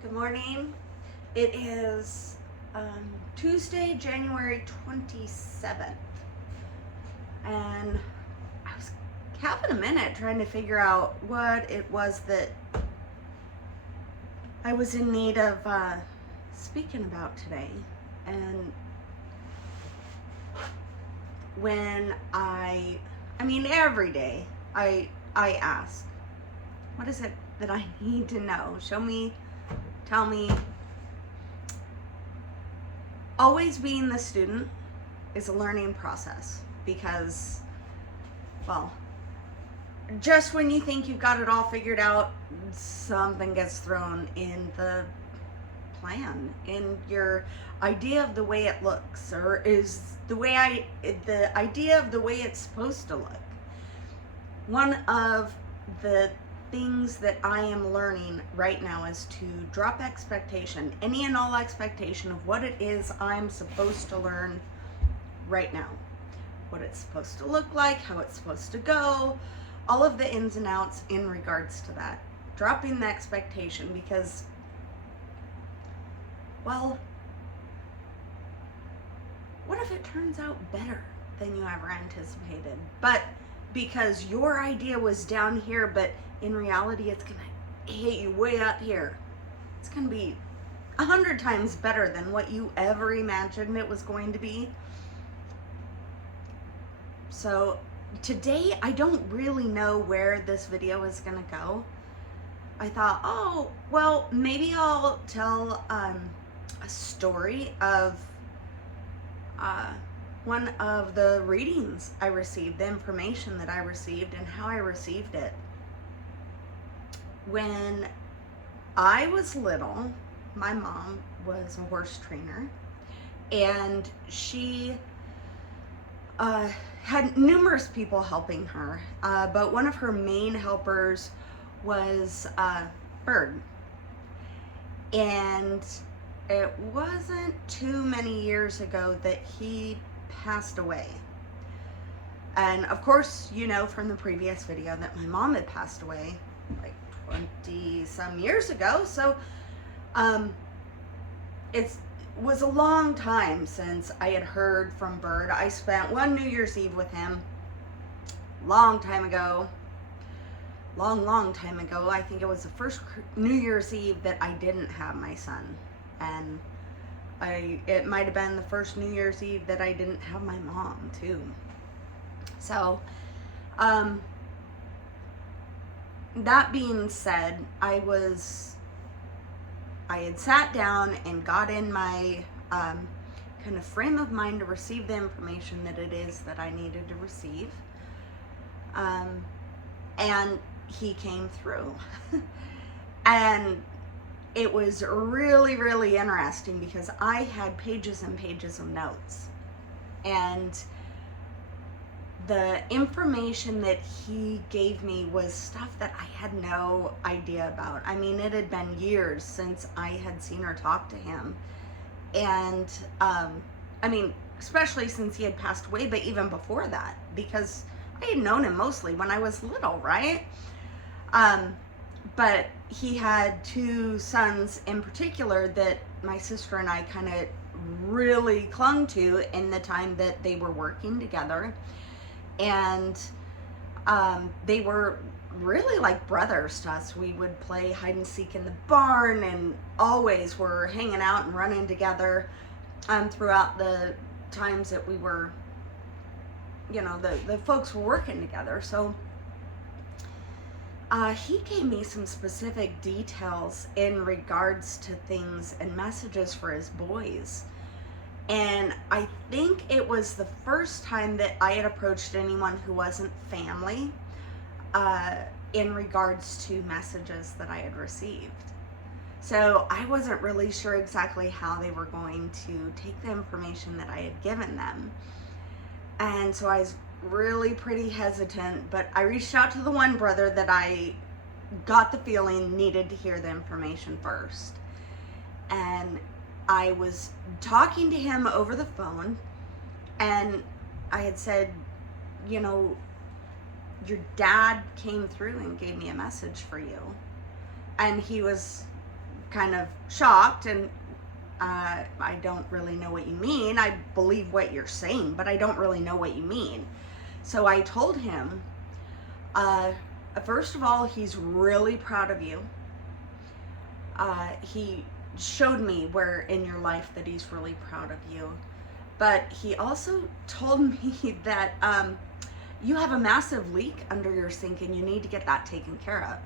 Good morning. It is Tuesday, January 27th. And I was having a minute trying to figure out what it was that I was in need of speaking about today. And when every day I ask, what is it that I need to know? Show me, tell me. Always being the student is a learning process because, well, just when you think you've got it all figured out, something gets thrown in the plan, in your idea of the way it looks, or is the idea of the way it's supposed to look. One of the things that I am learning right now is to drop expectation, any and all expectation of what it is I'm supposed to learn right now. What it's supposed to look like, how it's supposed to go, all of the ins and outs in regards to that. Dropping the expectation because, well, what if it turns out better than you ever anticipated? But because your idea was down here, but in reality it's gonna hit you way up here. It's gonna be 100 times better than what you ever imagined it was going to be. So today I don't really know where this video is gonna go. I thought, oh, well, maybe I'll tell a story of one of the readings I received, the information that I received and how I received it. When I was little, my mom was a horse trainer, and she had numerous people helping her, but one of her main helpers was Bird. And it wasn't too many years ago that he passed away. And of course, you know from the previous video that my mom had passed away like 20 some years ago. So it was a long time since I had heard from Bird. I spent one New Year's Eve with him long time ago. Long time ago. I think it was the first New Year's Eve that I didn't have my son. And it might have been the first New Year's Eve that I didn't have my mom too. So, that being said, I had sat down and got in my kind of frame of mind to receive the information that it is that I needed to receive. And he came through. And it was really, really interesting because I had pages and pages of notes. And the information that he gave me was stuff that I had no idea about. I mean, it had been years since I had seen or talked to him. And, especially since he had passed away, but even before that, because I had known him mostly when I was little, right? But he had two sons in particular that my sister and I kind of really clung to in the time that they were working together. And they were really like brothers to us. We would play hide and seek in the barn and always were hanging out and running together throughout the times that we were, the folks were working together. So he gave me some specific details in regards to things and messages for his boys. And I think it was the first time that I had approached anyone who wasn't family in regards to messages that I had received. So I wasn't really sure exactly how they were going to take the information that I had given them. And so I was really pretty hesitant, but I reached out to the one brother that I got the feeling needed to hear the information first. And I was talking to him over the phone, and I had said, your dad came through and gave me a message for you. And he was kind of shocked, and I don't really know what you mean. I believe what you're saying, but I don't really know what you mean. So I told him, first of all, he's really proud of you. He showed me where in your life that he's really proud of you. But he also told me that you have a massive leak under your sink and you need to get that taken care of.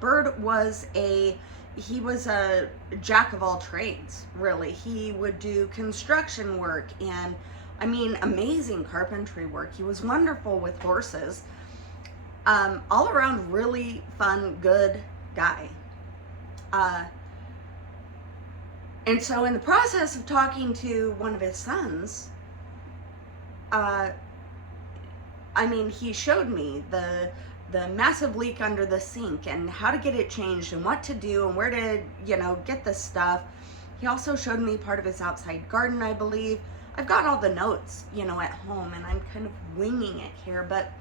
Bird was a jack of all trades, really. He would do construction work and, I mean, amazing carpentry work. He was wonderful with horses. All around really fun, good guy. And so in the process of talking to one of his sons, I mean, he showed me the massive leak under the sink and how to get it changed and what to do and where to, get the stuff. He also showed me part of his outside garden, I believe. I've got all the notes, at home, and I'm kind of winging it here, but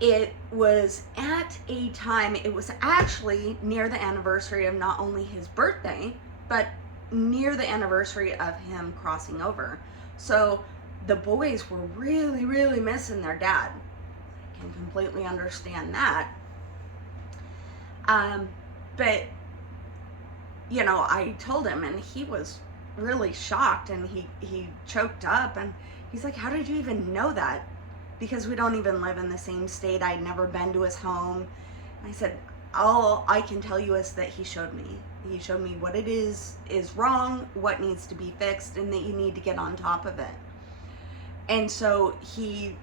it was at a time, it was actually near the anniversary of not only his birthday, but near the anniversary of him crossing over. So the boys were really, really missing their dad. I can completely understand that. But, I told him, and he was really shocked, and he choked up, and he's like, how did you even know that? Because we don't even live in the same state. I'd never been to his home. I said, all I can tell you is that he showed me. He showed me what it is wrong, what needs to be fixed, and that you need to get on top of it. And so he,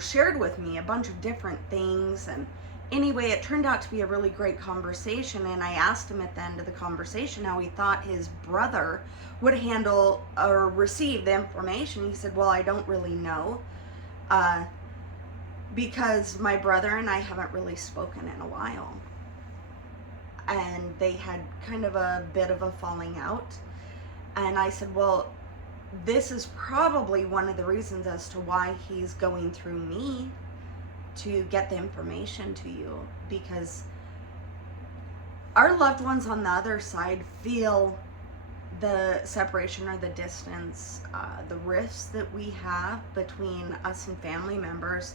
shared with me a bunch of different things. And anyway, it turned out to be a really great conversation. And I asked him at the end of the conversation how he thought his brother would handle or receive the information. He said, well, I don't really know. Because my brother and I haven't really spoken in a while. And they had kind of a bit of a falling out. And I said, well, this is probably one of the reasons as to why he's going through me to get the information to you. Because our loved ones on the other side feel the separation or the distance, the rifts that we have between us and family members.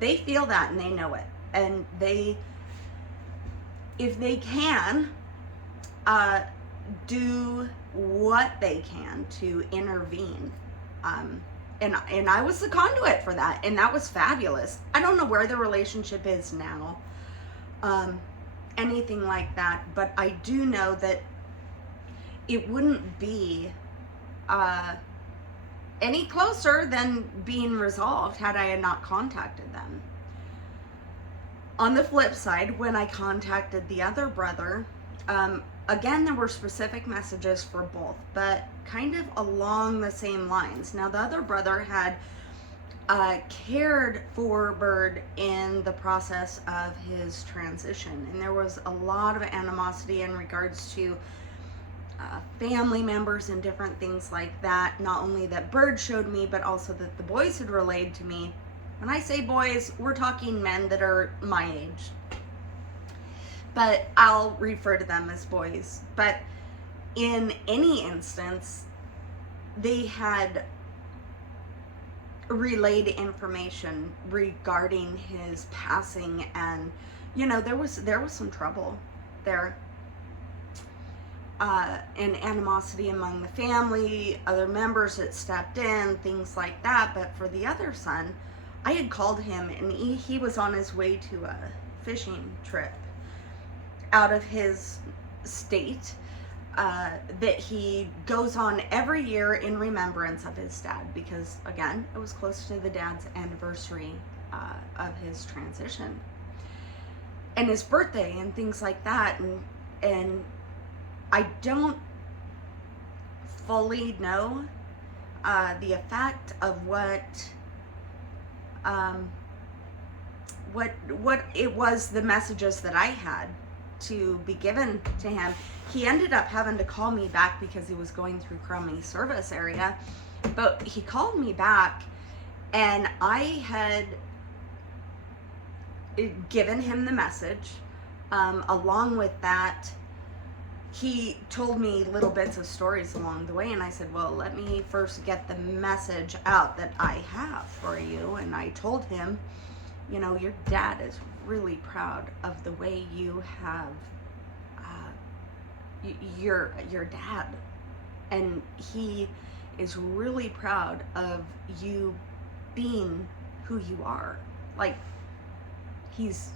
They feel that and they know it. And if they can, do what they can to intervene. And I was the conduit for that, and that was fabulous. I don't know where the relationship is now, anything like that, but I do know that it wouldn't be any closer than being resolved had I not contacted them. On the flip side, when I contacted the other brother, again, there were specific messages for both, but kind of along the same lines. Now, the other brother had cared for Bird in the process of his transition, and there was a lot of animosity in regards to family members and different things like that. Not only that Bird showed me, but also that the boys had relayed to me. When I say boys, we're talking men that are my age, but I'll refer to them as boys. But in any instance, they had relayed information regarding his passing, and there was some trouble there, and animosity among the family, other members that stepped in, things like that. But for the other son, I had called him, and he was on his way to a fishing trip out of his state that he goes on every year in remembrance of his dad, because again, it was close to the dad's anniversary of his transition and his birthday and things like that. And I don't fully know the effect of what it was, the messages that I had to be given to him. He ended up having to call me back because he was going through Crummy service area, but he called me back, and I had given him the message. Along with that, he told me little bits of stories along the way, and I said, well, let me first get the message out that I have for you. And I told him, you know, your dad is really proud of the way you have your dad, and he is really proud of you being who you are. Like, he's,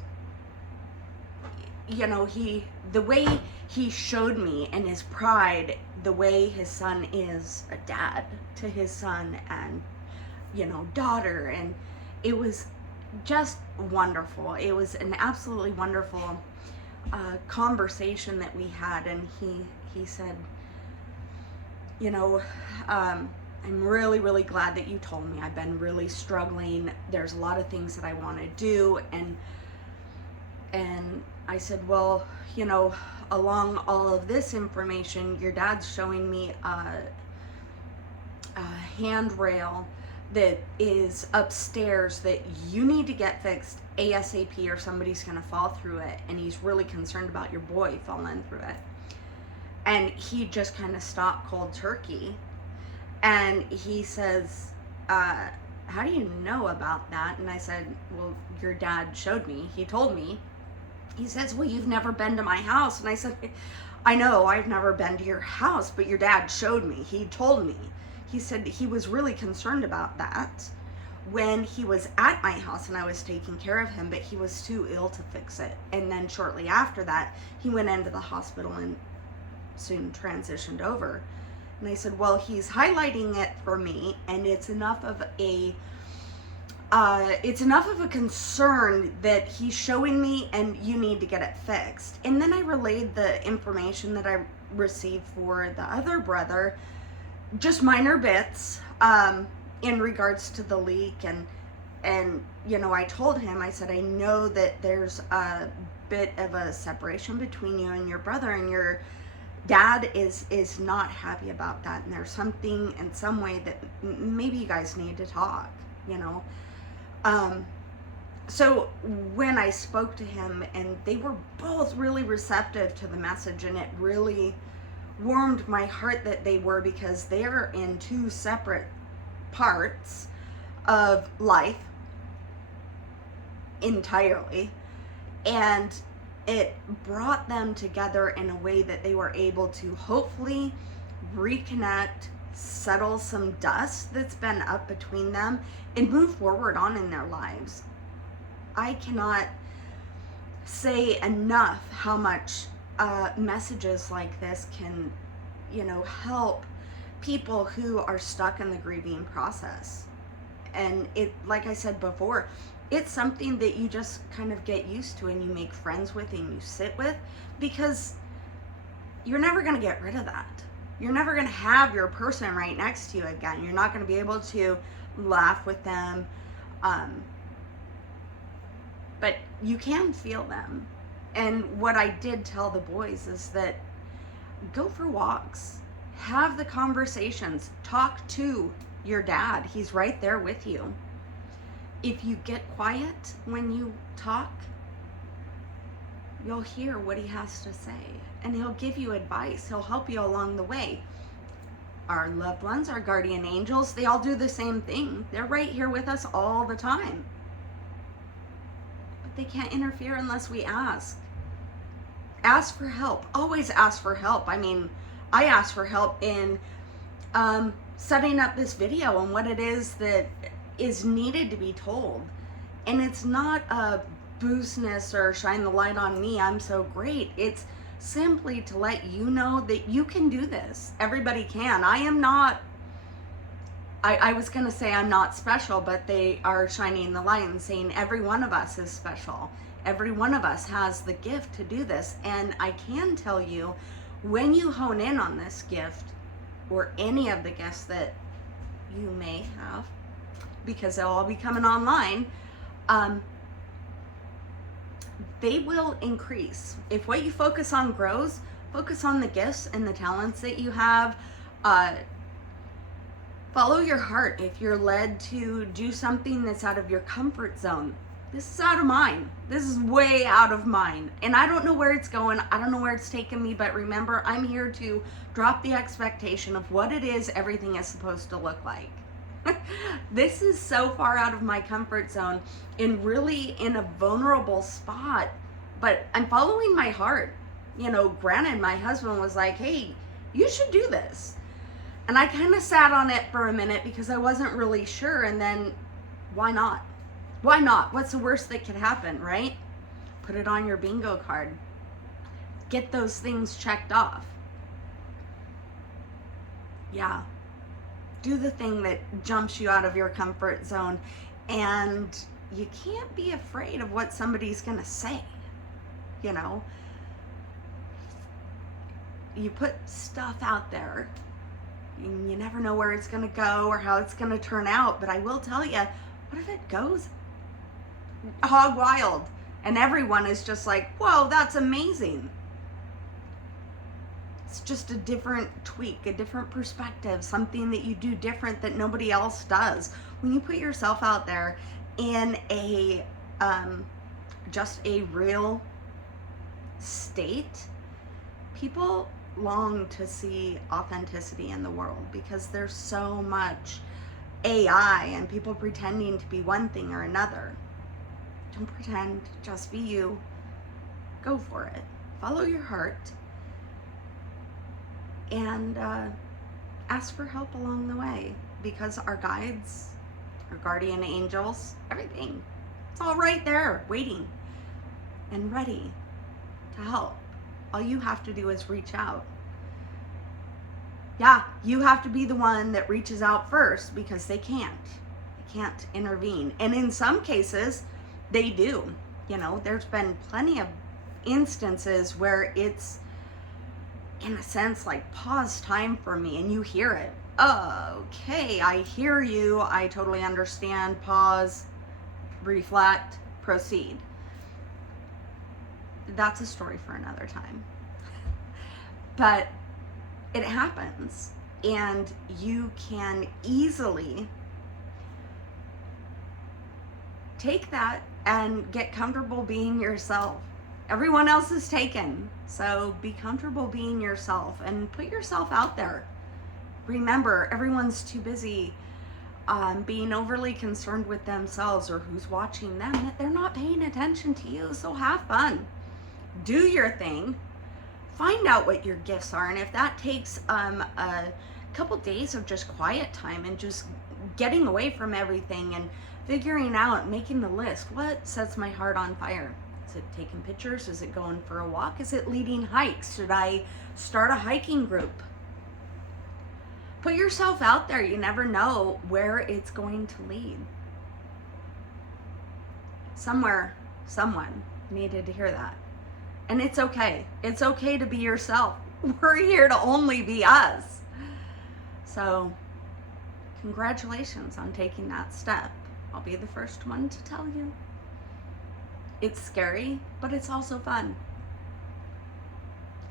you know, the way he showed me and his pride, the way his son is a dad to his son and, you know, daughter, and it was just wonderful. It was an absolutely wonderful conversation that we had. And he said, you know, I'm really, really glad that you told me. I've been really struggling. There's a lot of things that I want to do. And I said, well, you know, along all of this information, your dad's showing me a handrail that is upstairs that you need to get fixed ASAP, or somebody's gonna fall through it, and he's really concerned about your boy falling through it. And he just kind of stopped cold turkey, and he says, how do you know about that? And I said, well, your dad showed me. He told me. He says, well, you've never been to my house. And I said, I know I've never been to your house, but your dad showed me. He told me. He said he was really concerned about that when he was at my house and I was taking care of him, but he was too ill to fix it. And then shortly after that, he went into the hospital and soon transitioned over. And I said, well, he's highlighting it for me, and it's enough of a concern that he's showing me, and you need to get it fixed. And then I relayed the information that I received for the other brother, just minor bits, in regards to the leak. And you know, I told him, I said, I know that there's a bit of a separation between you and your brother, and your dad is not happy about that, and there's something in some way that maybe you guys need to talk, you know. So when I spoke to him, and they were both really receptive to the message, and it really warmed my heart that they were, because they're in two separate parts of life entirely, and it brought them together in a way that they were able to hopefully reconnect, settle some dust that's been up between them, and move forward on in their lives. I cannot say enough how much messages like this can, you know, help people who are stuck in the grieving process. And it, like I said before, it's something that you just kind of get used to, and you make friends with, and you sit with, because you're never going to get rid of that. You're never going to have your person right next to you again. You're not going to be able to laugh with them, but you can feel them. And what I did tell the boys is that go for walks, have the conversations, talk to your dad. He's right there with you. If you get quiet when you talk, you'll hear what he has to say, and he'll give you advice. He'll help you along the way. Our loved ones, our guardian angels, they all do the same thing. They're right here with us all the time. But they can't interfere unless we ask. Ask for help. Always ask for help. I mean, I asked for help in setting up this video and what it is that is needed to be told. And it's not a boostness or shine the light on me, I'm so great. It's simply to let you know that you can do this. Everybody can. I am not, I was gonna say I'm not special, but they are shining the light and saying every one of us is special. Every one of us has the gift to do this. And I can tell you, when you hone in on this gift, or any of the gifts that you may have, because they'll all be coming online, they will increase. If what you focus on grows, focus on the gifts and the talents that you have. Follow your heart. If you're led to do something that's out of your comfort zone, this is out of mine. This is way out of mine. And I don't know where it's going. I don't know where it's taking me, but remember, I'm here to drop the expectation of what it is everything is supposed to look like. This is so far out of my comfort zone and really in a vulnerable spot, but I'm following my heart. You know, granted, my husband was like, hey, you should do this. And I kind of sat on it for a minute because I wasn't really sure. And then why not? Why not? What's the worst that could happen, right? Put it on your bingo card. Get those things checked off. Yeah. Do the thing that jumps you out of your comfort zone. And you can't be afraid of what somebody's going to say. You know? You put stuff out there. You never know where it's going to go or how it's going to turn out. But I will tell you, what if it goes hog wild and everyone is just like, whoa, that's amazing. It's just a different tweak, a different perspective, something that you do different that nobody else does. When you put yourself out there in a just a real state, people long to see authenticity in the world because there's so much AI and people pretending to be one thing or another. Don't pretend, just be you. Go for it. Follow your heart and ask for help along the way because our guides, our guardian angels, everything, it's all right there waiting and ready to help. All you have to do is reach out. Yeah, you have to be the one that reaches out first because they can't intervene. And in some cases, they do. You know, there's been plenty of instances where it's, in a sense, like pause time for me and you hear it. Okay, I hear you. I totally understand. Pause, reflect, proceed. That's a story for another time. But it happens, and you can easily take that and get comfortable being yourself. Everyone else is taken, so be comfortable being yourself and put yourself out there. Remember, everyone's too busy being overly concerned with themselves or who's watching them, that they're not paying attention to you, so have fun. Do your thing. Find out what your gifts are, and if that takes a couple days of just quiet time and just getting away from everything and figuring out, making the list, what sets my heart on fire? Is it taking pictures? Is it going for a walk? Is it leading hikes? Should I start a hiking group? Put yourself out there. You never know where it's going to lead. Somewhere, someone needed to hear that. And it's okay. It's okay to be yourself. We're here to only be us. So, congratulations on taking that step. I'll be the first one to tell you. It's scary, but it's also fun.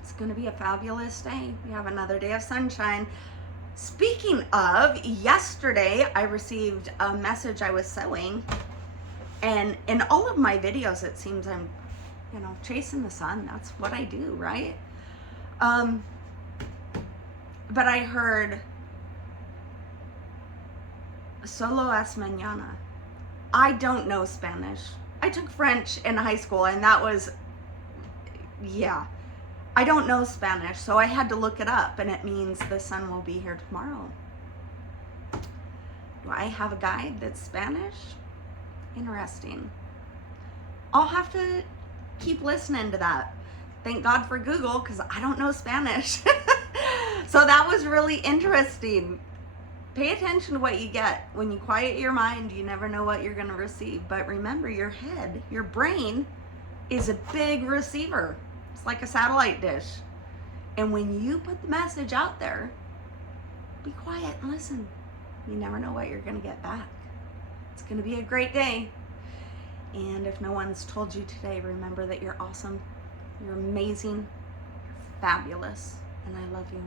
It's going to be a fabulous day. We have another day of sunshine. Speaking of, yesterday I received a message. I was sewing, and in all of my videos it seems I'm chasing the sun. That's what I do, right? But I heard solo es mañana. I don't know Spanish. I took French in high school, and that was, I don't know Spanish, so I had to look it up, and it means the sun will be here tomorrow. Do I have a guide that's Spanish? Interesting. I'll have to keep listening to that. Thank God for Google, because I don't know Spanish. So that was really interesting. Pay attention to what you get. When you quiet your mind, you never know what you're going to receive. But remember, your head, your brain, is a big receiver. It's like a satellite dish. And when you put the message out there, be quiet and listen. You never know what you're going to get back. It's going to be a great day. And if no one's told you today, remember that you're awesome, you're amazing, you're fabulous, and I love you.